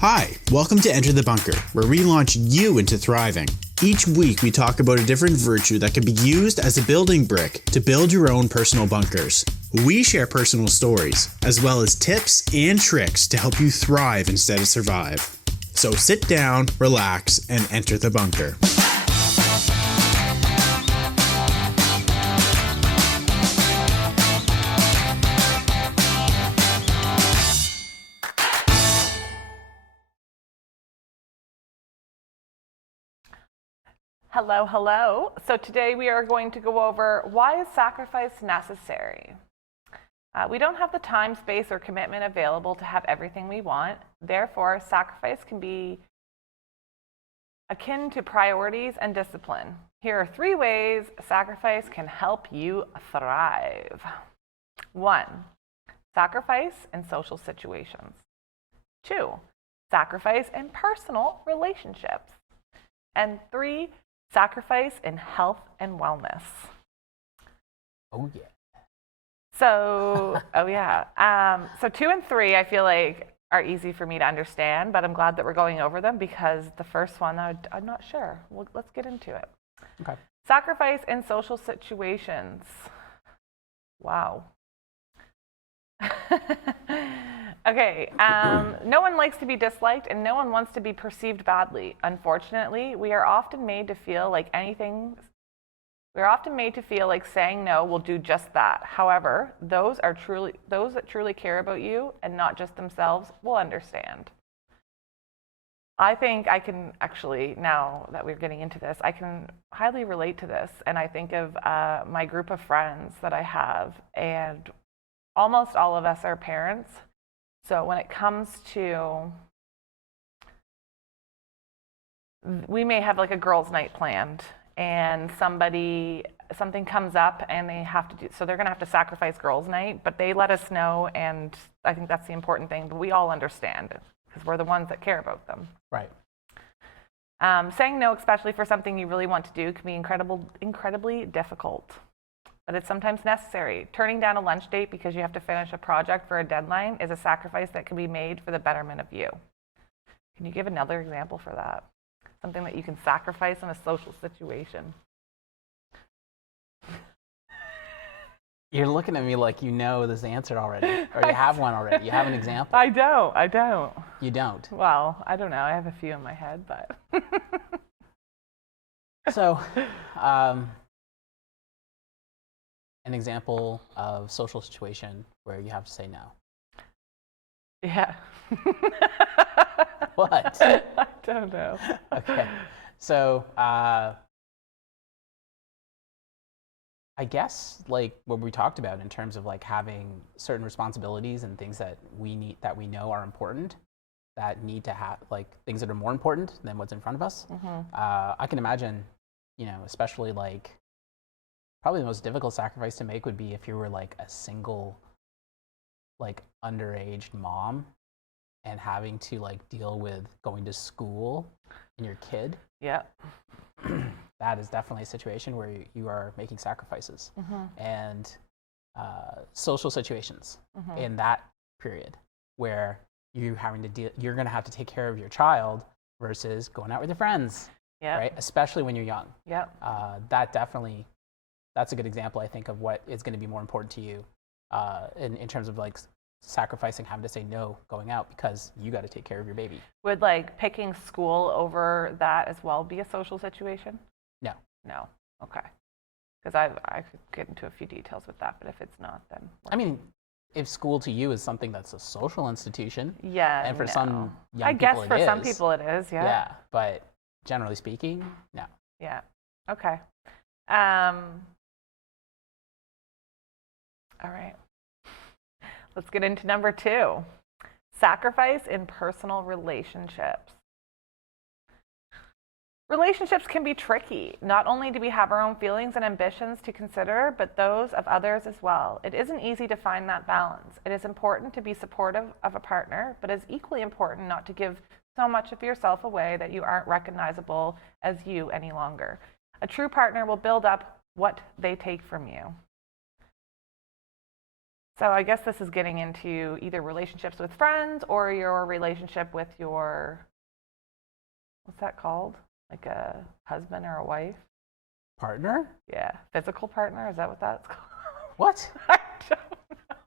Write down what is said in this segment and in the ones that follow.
Hi, welcome to Enter the Bunker, where we launch you into thriving. Each week we talk about a different virtue that can be used as a building brick to build your own personal bunkers. We share personal stories, as well as tips and tricks to help you thrive instead of survive. So sit down, relax, and enter the bunker. Hello, hello. So today we are going to go over why is sacrifice necessary? We don't have the time, space, or commitment available to have everything we want. Therefore, sacrifice can be akin to priorities and discipline. Here are 3 ways sacrifice can help you thrive. 1, sacrifice in social situations. 2, sacrifice in personal relationships. And 3, sacrifice in health and wellness. Oh, yeah. So, So 2 and 3, I feel like, are easy for me to understand, but I'm glad that we're going over them because the first one, I'm not sure. Well, let's get into it. Okay. Sacrifice in social situations. Wow. Okay, no one likes to be disliked and no one wants to be perceived badly. Unfortunately, we are often made to feel like saying no will do just that. However, those that truly care about you and not just themselves will understand. I think I can actually, now that we're getting into this, I can highly relate to this. And I think of my group of friends that I have, and almost all of us are parents. So when it comes to, we may have like a girls' night planned and something comes up and they have to do, so they're gonna have to sacrifice girls' night, but they let us know, and I think that's the important thing, but we all understand because we're the ones that care about them. Right. Saying no, especially for something you really want to do, can be incredibly difficult. But it's sometimes necessary. Turning down a lunch date because you have to finish a project for a deadline is a sacrifice that can be made for the betterment of you. Can you give another example for that? Something that you can sacrifice in a social situation. You're looking at me like you know this answer already, or you have one already. You have an example? I don't. You don't? Well, I don't know. I have a few in my head, but. So, an example of social situation where you have to say no. Yeah. What? I don't know. Okay. So, I guess like what we talked about in terms of like having certain responsibilities and things that we know are important, that need to have, like things that are more important than what's in front of us. Mm-hmm. I can imagine, especially like probably the most difficult sacrifice to make would be if you were like a single, like underage mom and having to like deal with going to school and your kid. Yeah. That is definitely a situation where you are making sacrifices. Mm-hmm. And social situations Mm-hmm. in that period where you're going to have to take care of your child versus going out with your friends. Yeah. Right? Especially when you're young. Yeah. That's a good example, I think, of what is going to be more important to you in terms of like sacrificing having to say no going out because you got to take care of your baby. Would like picking school over that as well be a social situation? No. Okay. Because I could get into a few details with that, but if it's not, then. I mean, if school to you is something that's a social institution. Yeah. And for some young I guess people for it some is. people it is, yeah. Yeah, but generally speaking, no. Yeah. Okay. All right. Let's get into number 2. Sacrifice in personal relationships. Relationships can be tricky. Not only do we have our own feelings and ambitions to consider, but those of others as well. It isn't easy to find that balance. It is important to be supportive of a partner, but it's equally important not to give so much of yourself away that you aren't recognizable as you any longer. A true partner will build up what they take from you. So I guess this is getting into either relationships with friends or your relationship with your, what's that called? Like a husband or a wife? Partner? Yeah, physical partner, is that what that's called? What? I don't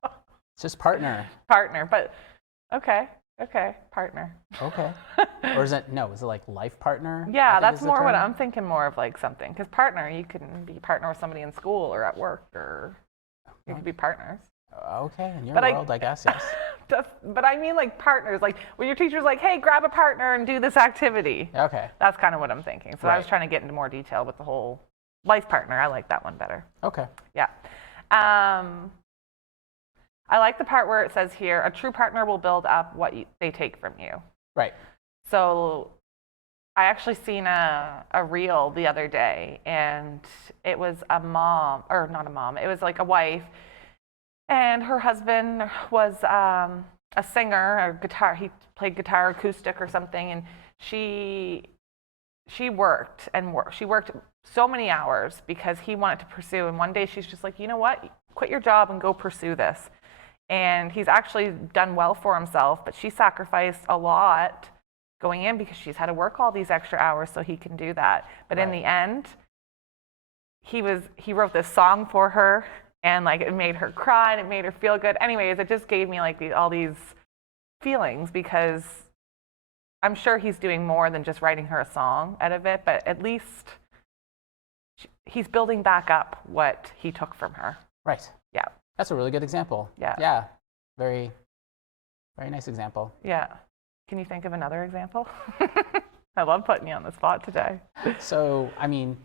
know. It's just partner. Partner, but okay, partner. Okay. Or is it like life partner? I Yeah, think that's is the more what term. I'm thinking more of like something. Because partner, you can be partner with somebody in school or at work, or you could be partners. Okay, in your But world, I guess, yes. But I mean like partners, like when your teacher's like, hey, grab a partner and do this activity. Okay. That's kind of what I'm thinking. So I was Right. trying to get into more detail with the whole life partner. I like that one better. Okay. Yeah. I like the part where it says here, a true partner will build up what they take from you. Right. So I actually seen a reel the other day, and it was a mom, or not a mom, it was like a wife, and her husband was a singer, a guitar, he played guitar acoustic or something, and she worked and worked. She worked so many hours because he wanted to pursue, and one day she's just like, you know what, quit your job and go pursue this. And he's actually done well for himself, but she sacrificed a lot going in because she's had to work all these extra hours so he can do that. But in the end, he wrote this song for her, and like it made her cry and it made her feel good. Anyways, it just gave me like all these feelings because I'm sure he's doing more than just writing her a song out of it, but at least he's building back up what he took from her. Right. Yeah. That's a really good example. Yeah. Yeah. Very, very nice example. Yeah. Can you think of another example? I love putting you on the spot today. So, I mean,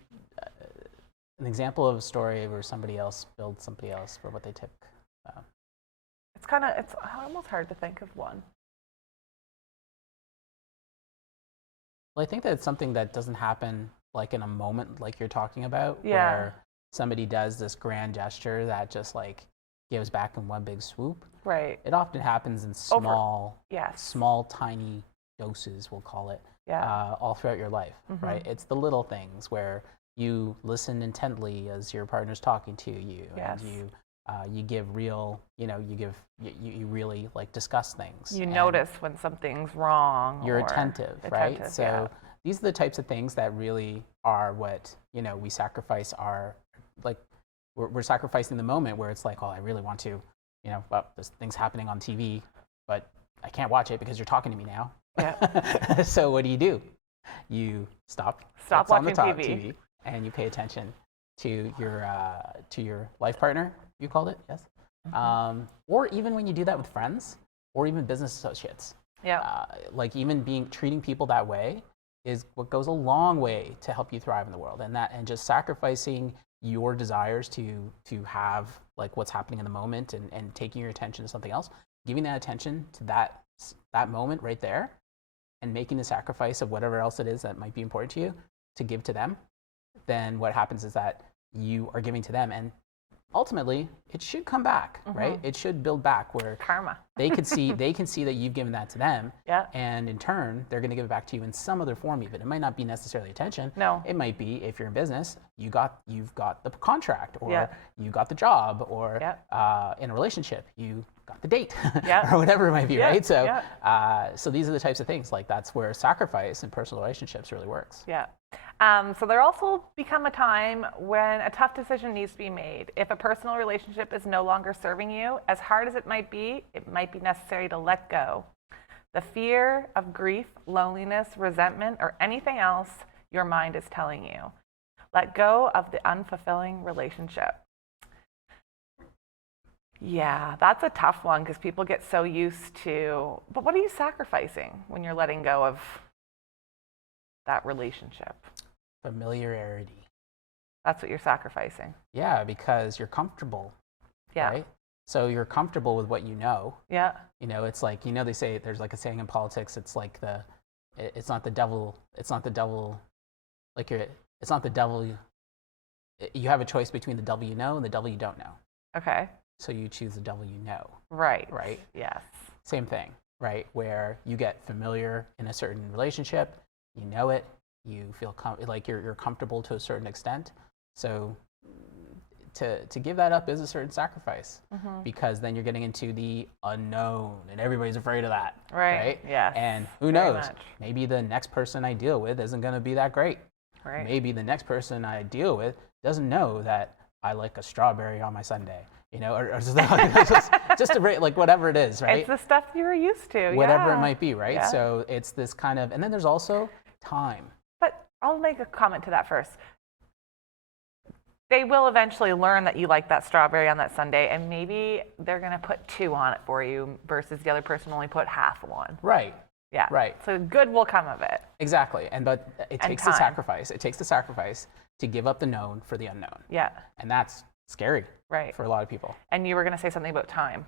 an example of a story where somebody else built somebody else for what they took. It's almost hard to think of one. Well, I think that it's something that doesn't happen like in a moment like you're talking about, Yeah. where somebody does this grand gesture that just like gives back in one big swoop. Right. It often happens in Yes. small, tiny doses, we'll call it, Yeah. all throughout your life, right? It's the little things where you listen intently as your partner's talking to you, Yes. and you give real, you really like discuss things. You and notice when something's wrong. you're or attentive, right? attentive, So yeah. these are the types of things that really are what, we sacrifice our, like, we're sacrificing the moment where it's like, oh, I really want to, well, there's things happening on TV, but I can't watch it because you're talking to me now. Yeah. So what do? You stop Stop what's on watching the TV. and you pay attention to your life partner, you called it, yes? Or even when you do that with friends or even business associates. Yeah. Like even treating people that way is what goes a long way to help you thrive in the world, and just sacrificing your desires to have like what's happening in the moment and taking your attention to something else, giving that attention to that moment right there, and making the sacrifice of whatever else it is that might be important to you to give to them. Then what happens is that you are giving to them, and ultimately it should come back, right? It should build back where Karma. they can see that you've given that to them, Yeah. and in turn they're going to give it back to you in some other form. Even it might not be necessarily attention. No. It might be, if you're in business, you've got the contract, or Yeah. you got the job, or Yeah. in a relationship you got the date, Yeah. or whatever it might be, Yeah. right? So Yeah. so these are the types of things, like that's where sacrifice in personal relationships really works. Yeah. So there also become a time when a tough decision needs to be made. If a personal relationship is no longer serving you, as hard as it might be necessary to let go. The fear of grief, loneliness, resentment, or anything else your mind is telling you. Let go of the unfulfilling relationship. Yeah, that's a tough one because people get so used to, but what are you sacrificing when you're letting go of that relationship? Familiarity. That's what you're sacrificing. Yeah, because you're comfortable, Yeah. right? So you're comfortable with what you know. Yeah. It's like, they say, there's like a saying in politics, it's like it's not the devil, like it's not the devil, you have a choice between the devil you know and the devil you don't know. Okay. So you choose the devil you know. Right. Right? Yes. Same thing, right? Where you get familiar in a certain relationship, you know it, you feel like you're comfortable to a certain extent. So to give that up is a certain sacrifice, because then you're getting into the unknown, and everybody's afraid of that, right? Yes. And who knows? Maybe the next person I deal with isn't going to be that great. Right. Maybe the next person I deal with doesn't know that I like a strawberry on my sundae, or just to rate, like whatever it is, right? It's the stuff you're used to. Whatever it might be, right? Yeah. So it's this kind of, and then there's also time. But I'll make a comment to that first. They will eventually learn that you like that strawberry on that sundae, and maybe they're going to put 2 on it for you versus the other person only put half one. Right. Yeah. Right. So good will come of it. Exactly. But it And takes the time. sacrifice. It takes the sacrifice to give up the known for the unknown. Yeah. And that's scary. Right. For a lot of people. And you were going to say something about time.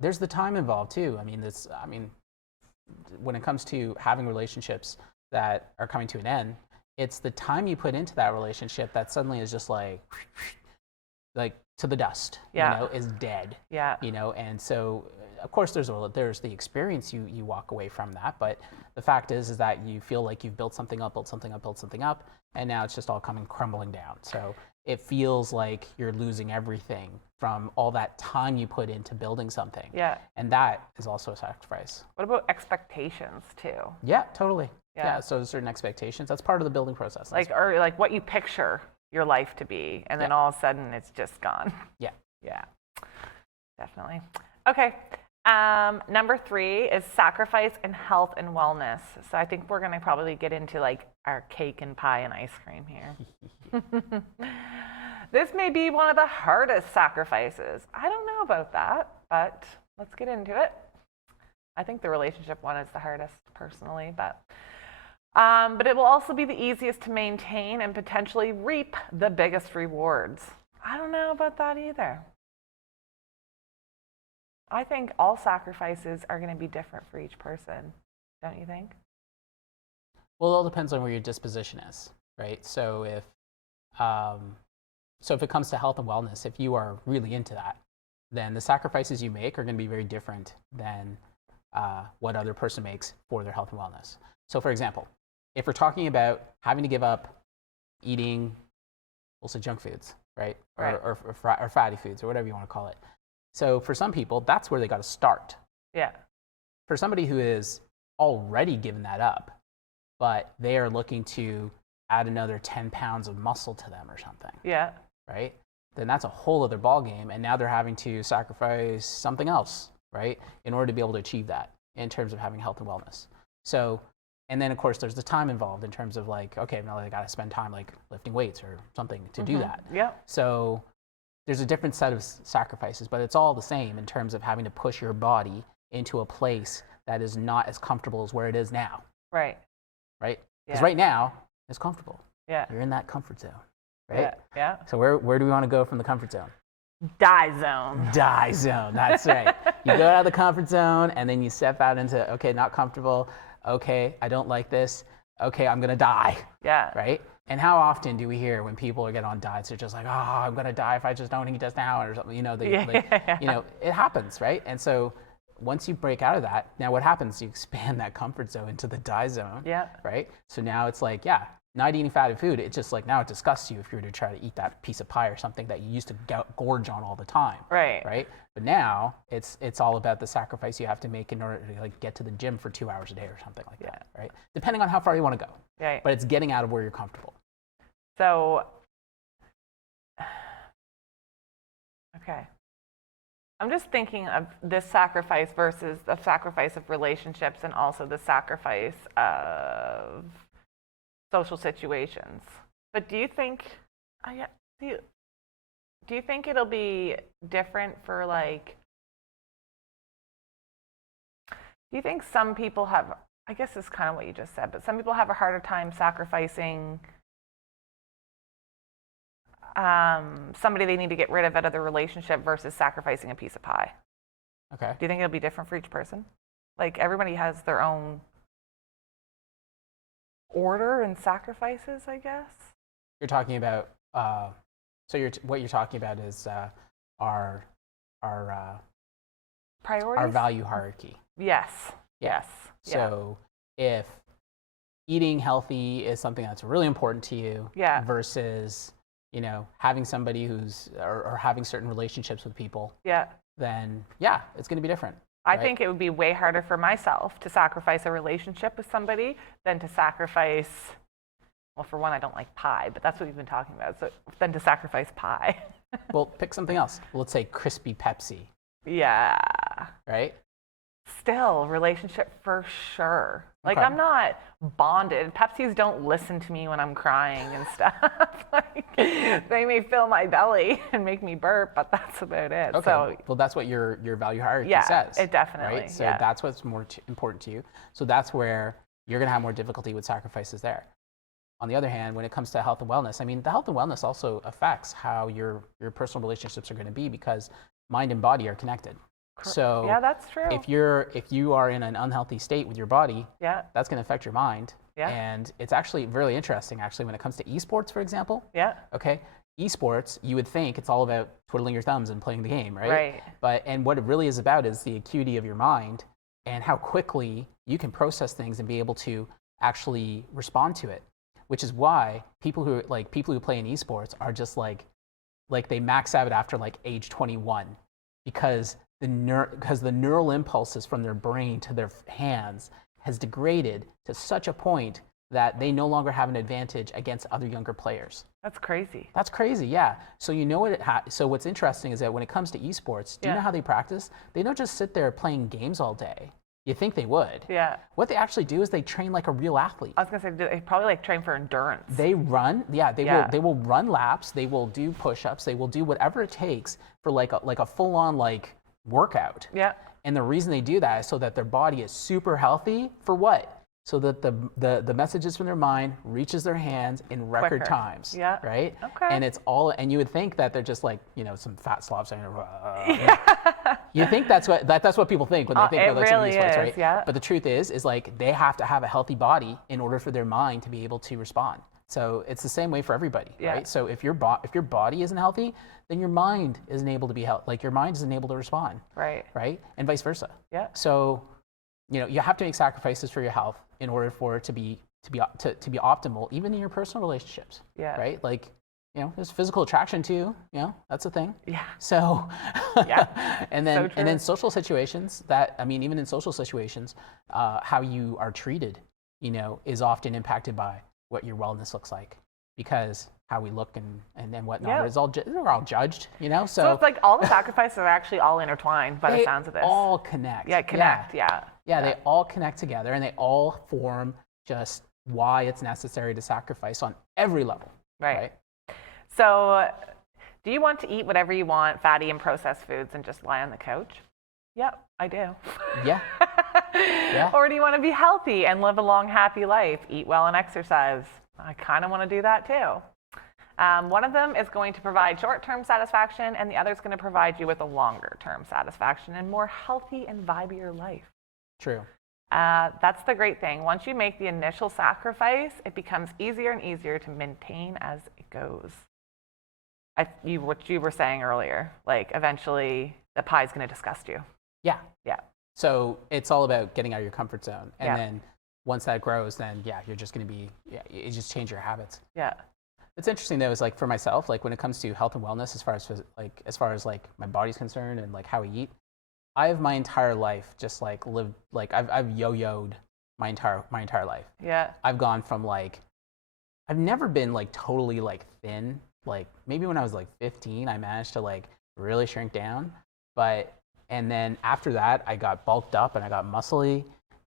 There's the time involved too. When it comes to having relationships that are coming to an end, it's the time you put into that relationship that suddenly is just like to the dust, is dead. Yeah. And so of course there's the experience you walk away from that, but the fact is that you feel like you've built something up, and now it's just all crumbling down. So it feels like you're losing everything from all that time you put into building something. Yeah. And that is also a sacrifice. What about expectations too? Yeah, totally. Yeah. So there's certain expectations. That's part of the building process. Like what you picture your life to be, and then all of a sudden it's just gone. Yeah. Yeah. Definitely. Okay. Number 3 is sacrifice in health and wellness. So I think we're going to probably get into like our cake and pie and ice cream here. This may be one of the hardest sacrifices. I don't know about that, but let's get into it. I think the relationship one is the hardest personally, but it will also be the easiest to maintain and potentially reap the biggest rewards. I don't know about that either. I think all sacrifices are going to be different for each person, don't you think? Well, it all depends on where your disposition is, right? So if it comes to health and wellness, if you are really into that, then the sacrifices you make are going to be very different than what other person makes for their health and wellness. So for example, if we're talking about having to give up eating, we'll say junk foods, right? Or fatty foods, or whatever you want to call it. So for some people, that's where they got to start. Yeah. For somebody who is already given that up, but they are looking to add another 10 pounds of muscle to them or something. Yeah. Right? Then that's a whole other ballgame, and now they're having to sacrifice something else, right, in order to be able to achieve that in terms of having health and wellness. So, and then of course there's the time involved in terms of like, okay, now I got to spend time like lifting weights or something to do that. Yeah. So there's a different set of sacrifices, but it's all the same in terms of having to push your body into a place that is not as comfortable as where it is now. Right. Right? Because right now it's comfortable. Yeah. You're in that comfort zone. Right? Yeah. Yeah. So where do we want to go from the comfort zone? Die zone. Die zone. That's right. You go out of the comfort zone and then you step out into, okay, not comfortable. Okay, I don't like this. Okay, I'm going to die. Yeah. Right? And how often do we hear when people get on diets, they're just like, oh, I'm going to die if I just don't eat just now or something. You know, it happens, right? And so once you break out of that, now what happens? You expand that comfort zone into the die zone. Yeah. Right? So now it's like, yeah, not eating fatty food, it's just like now it disgusts you if you were to try to eat that piece of pie or something that you used to gorge on all the time. Right. Right? But now it's all about the sacrifice you have to make in order to like get to the gym for 2 hours a day or something like that. Right? Depending on how far you want to go. Right. But it's getting out of where you're comfortable. So, okay. I'm just thinking of this sacrifice versus the sacrifice of relationships and also the sacrifice of social situations. But do you think, do you think it'll be different for like, do you think some people have, I guess this is kind of what you just said, but some people have a harder time sacrificing somebody they need to get rid of out of the relationship versus sacrificing a piece of pie? Okay. Do you think it'll be different for each person? Like everybody has their own order and sacrifices, I guess. You're talking about what you're talking about is our priorities, our value hierarchy. Yes. Yes. So if eating healthy is something that's really important to you, versus you know, having somebody who's, or having certain relationships with people, Yeah. then yeah, it's going to be different. I right? think it would be way harder for myself to sacrifice a relationship with somebody than to sacrifice, well, for one, I don't like pie, but that's what we've been talking about. So than to sacrifice pie. Well, pick something else. Let's say crispy Pepsi, Yeah. right? Still, relationship for sure. Like, Okay. I'm not bonded. Pepsis don't listen to me when I'm crying and stuff. Like, they may fill my belly and make me burp, but that's about it. Okay. So, Well, that's what your value hierarchy yeah, says. it definitely, Right. So yeah. that's what's more important to you. So that's where you're going to have more difficulty with sacrifices there. On the other hand, when it comes to health and wellness, I mean, the health and wellness also affects how your personal relationships are going to be, because mind and body are connected. So yeah, that's true. if you are in an unhealthy state with your body, Yeah. that's going to affect your mind. Yeah. And it's actually really interesting, actually, when it comes to esports, for example. Yeah. Okay. Esports, you would think it's all about twiddling your thumbs and playing the game, right? Right. And what it really is about is the acuity of your mind and how quickly you can process things and be able to actually respond to it. Which is why people who play in esports are just like they max out after like age 21, because the neural impulses from their brain to their hands has degraded to such a point that they no longer have an advantage against other younger players. That's crazy. That's crazy, yeah. So you know what so what's interesting is that when it comes to esports, do you know how they practice? They don't just sit there playing games all day. You think they would. Yeah. What they actually do is they train like a real athlete. I was gonna say they probably like train for endurance. They run, they will run laps, they will do push-ups, they will do whatever it takes for like a full-on like workout. Yeah. And the reason they do that is so that their body is super healthy for what? So that the messages from their mind reaches their hands in record Quicker. times. Yeah. Right? Okay. And it's all, and you would think that they're just like, you know, some fat slobs saying, Yeah. you think that's what people think when they think it about like really some esports, is, right? yeah. But the truth is like they have to have a healthy body in order for their mind to be able to respond. So it's the same way for everybody, Yeah. right? So if your body isn't healthy, then your mind isn't able to be healthy. Like your mind isn't able to respond, Right. right? And vice versa. Yeah. So, you know, you have to make sacrifices for your health in order for it to be optimal, even in your personal relationships. Yeah. Right? Like, you know, there's physical attraction too. You know, that's a thing. Yeah. So, Yeah. and So then true. social situations even in social situations, how you are treated, you know, is often impacted by what your wellness looks like, because how we look and whatnot. Yeah. We're all judged, you know. So it's like all the sacrifices are actually all intertwined by the sounds of this. They all connect. Yeah, connect. Yeah. Yeah, they all connect together, and they all form just why it's necessary to sacrifice on every level. Right. So, do you want to eat whatever you want, fatty and processed foods, and just lie on the couch? Yep, I do. Yeah. Yeah. Or do you want to be healthy and live a long, happy life, eat well and exercise? I kind of want to do that too. One of them is going to provide short-term satisfaction, and the other is going to provide you with a longer-term satisfaction and more healthy and vibier life. True. That's the great thing. Once you make the initial sacrifice, it becomes easier and easier to maintain as it goes. What you were saying earlier, like eventually the pie's going to disgust you. Yeah. Yeah. So it's all about getting out of your comfort zone, and Yeah. then once that grows, then you're just going to be you just change your habits. Yeah. It's interesting though, is like for myself, like when it comes to health and wellness, as far as like my body's concerned and like how we eat, I have my entire life just like lived like I've yo-yoed my entire life. Yeah. I've gone from like I've never been like totally like thin. Like maybe when I was like 15, I managed to like really shrink down, and then after that I got bulked up and I got muscly.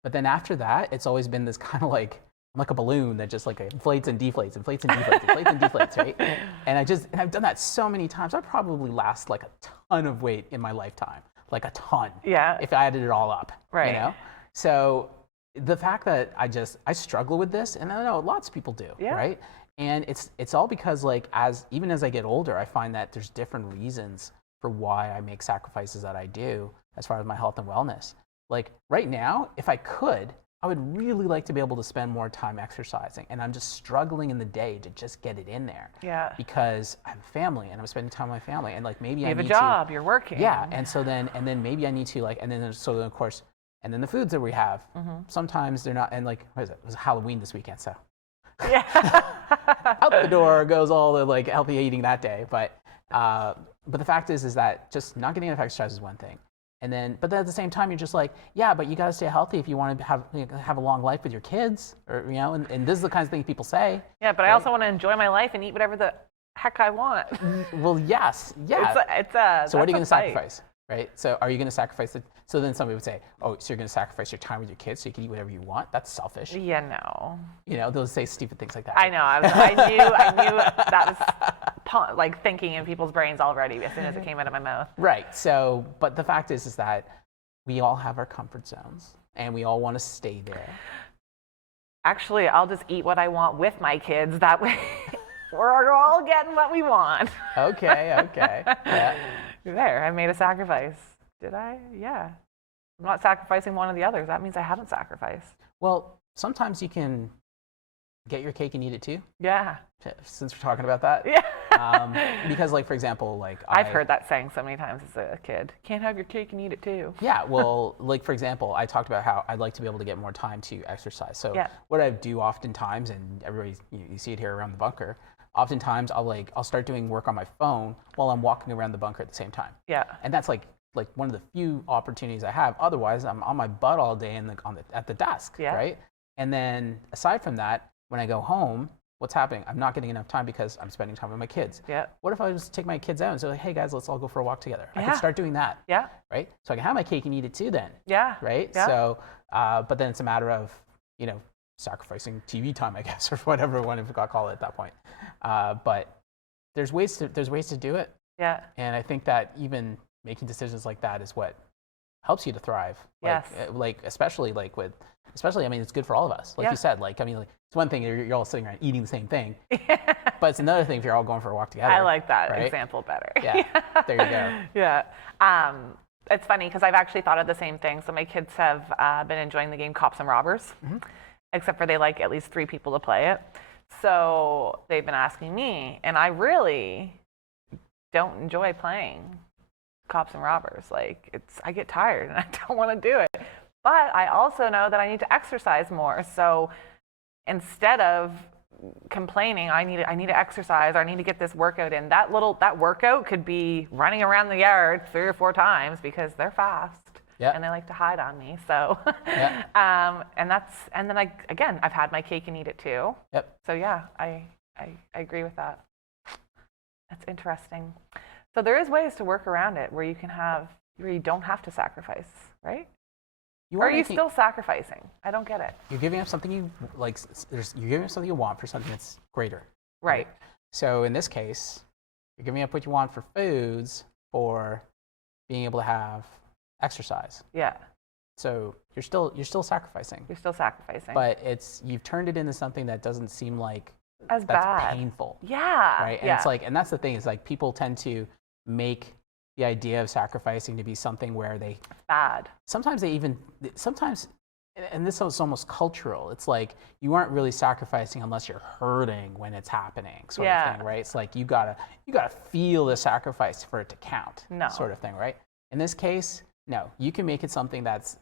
But then after that, it's always been this kind of like I'm like a balloon that just like inflates and deflates, inflates and deflates, inflates and deflates, right? And I've done that so many times. I probably lost like a ton of weight in my lifetime, like a ton. Yeah. If I added it all up, Right. You know. So the fact that I struggle with this, and I know lots of people do, Yeah. right? And it's all because like even as I get older, I find that there's different reasons for why I make sacrifices that I do as far as my health and wellness. Like right now, if I could, I would really like to be able to spend more time exercising, and I'm just struggling in the day to just get it in there. Yeah. Because I have a family and I'm spending time with my family, and like maybe You I have a need job, you're working. yeah, and then maybe I need to like, and then of course, and then the foods that we have, sometimes they're not, and like, what is it? It was Halloween this weekend, so Yeah. Out the door goes all the like healthy eating that day. But the fact is that just not getting enough exercise is one thing. And then, but then at the same time, you're just like, yeah, but you got to stay healthy if you want to have a long life with your kids, or and this is the kinds of things people say. Yeah, but right? I also want to enjoy my life and eat whatever the heck I want. Well, yes, yeah. So what are you going to sacrifice, right? So are you going to sacrifice it? So then somebody would say, oh, so you're going to sacrifice your time with your kids so you can eat whatever you want? That's selfish. Yeah, no. They'll say stupid things like that. I know. I knew that was like thinking in people's brains already as soon as it came out of my mouth. Right. So, but the fact is that we all have our comfort zones and we all want to stay there. Actually, I'll just eat what I want with my kids. That way we're all getting what we want. Okay. Yeah. There, I made a sacrifice. Did I? Yeah. I'm not sacrificing one of the others. That means I haven't sacrificed. Well, sometimes you can get your cake and eat it too. Yeah. Since we're talking about that. Yeah. Because like, for example, like I've heard that saying so many times as a kid. Can't have your cake and eat it too. Yeah. Well, like for example, I talked about how I'd like to be able to get more time to exercise. So what I do oftentimes, and everybody, you see it here around the bunker, oftentimes I'll start doing work on my phone while I'm walking around the bunker at the same time. Yeah. And that's like one of the few opportunities I have. Otherwise, I'm on my butt all day at the desk, right? And then aside from that, when I go home, what's happening? I'm not getting enough time because I'm spending time with my kids. Yeah. What if I just take my kids out and say, like, hey guys, let's all go for a walk together? I can start doing that. Yeah. Right? So I can have my cake and eat it too then. Yeah. Right? Yeah. So, but then it's a matter of, sacrificing TV time, I guess, or whatever one if we got call it at that point. But there's ways to do it. Yeah. And I think that even making decisions like that is what helps you to thrive. Especially I mean, it's good for all of us. Like you said, it's one thing you're all sitting around eating the same thing, but it's another thing if you're all going for a walk together. I like that right? example better. Yeah, there you go. Yeah. It's funny because I've actually thought of the same thing. So my kids have been enjoying the game Cops and Robbers, except for they like at least 3 people to play it. So they've been asking me, and I really don't enjoy playing Cops and Robbers. Like I get tired and I don't want to do it. But I also know that I need to exercise more. So instead of complaining, I need to exercise, or I need to get this workout in. That workout could be running around the yard 3 or 4 times because they're fast. Yeah. And they like to hide on me. So yeah. and then I've had my cake and eat it too. Yep. So yeah, I agree with that. That's interesting. So there is ways to work around it where you don't have to sacrifice, right? Or are you still sacrificing? I don't get it. You're giving up something you like. You're giving up something you want for something that's greater. Right. So in this case, you're giving up what you want for foods for being able to have exercise. Yeah. So you're still sacrificing. You're still sacrificing. But you've turned it into something that doesn't seem like that's bad. Painful. Yeah. Right. And it's like, and that's the thing is like people tend to make the idea of sacrificing to be something where it's bad. Sometimes, and this is almost cultural. It's like you aren't really sacrificing unless you're hurting when it's happening, sort of thing, right? It's like you gotta feel the sacrifice for it to count, sort of thing, right? In this case, no, you can make it something that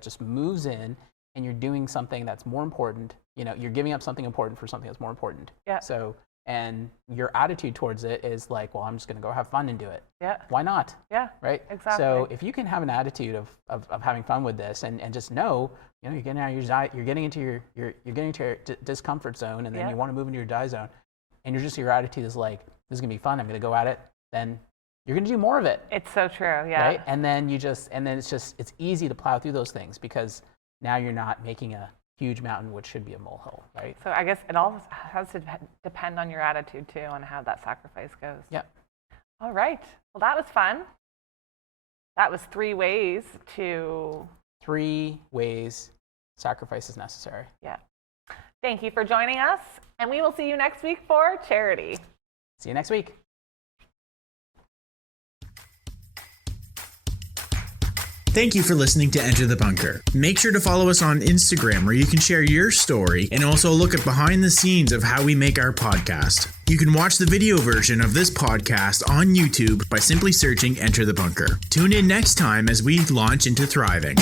just moves in, and you're doing something that's more important. You're giving up something important for something that's more important. Yeah. So. And your attitude towards it is like, well, I'm just going to go have fun and do it. Yeah. Why not? Yeah. Right? Exactly. So if you can have an attitude of having fun with this and just know, you're getting out of your diet, you're getting into your discomfort zone, and then you want to move into your die zone, and your attitude is like, this is going to be fun, I'm going to go at it, then you're going to do more of it. It's so true. Yeah. Right? And then it's easy to plow through those things because now you're not making a huge mountain, which should be a molehill, right? So I guess it all has to depend on your attitude too, on how that sacrifice goes. Yep. All right. Well, that was fun. That was 3 ways sacrifice is necessary. Yeah. Thank you for joining us, and we will see you next week for charity. See you next week. Thank you for listening to Enter the Bunker. Make sure to follow us on Instagram where you can share your story and also look at behind the scenes of how we make our podcast. You can watch the video version of this podcast on YouTube by simply searching Enter the Bunker. Tune in next time as we launch into thriving.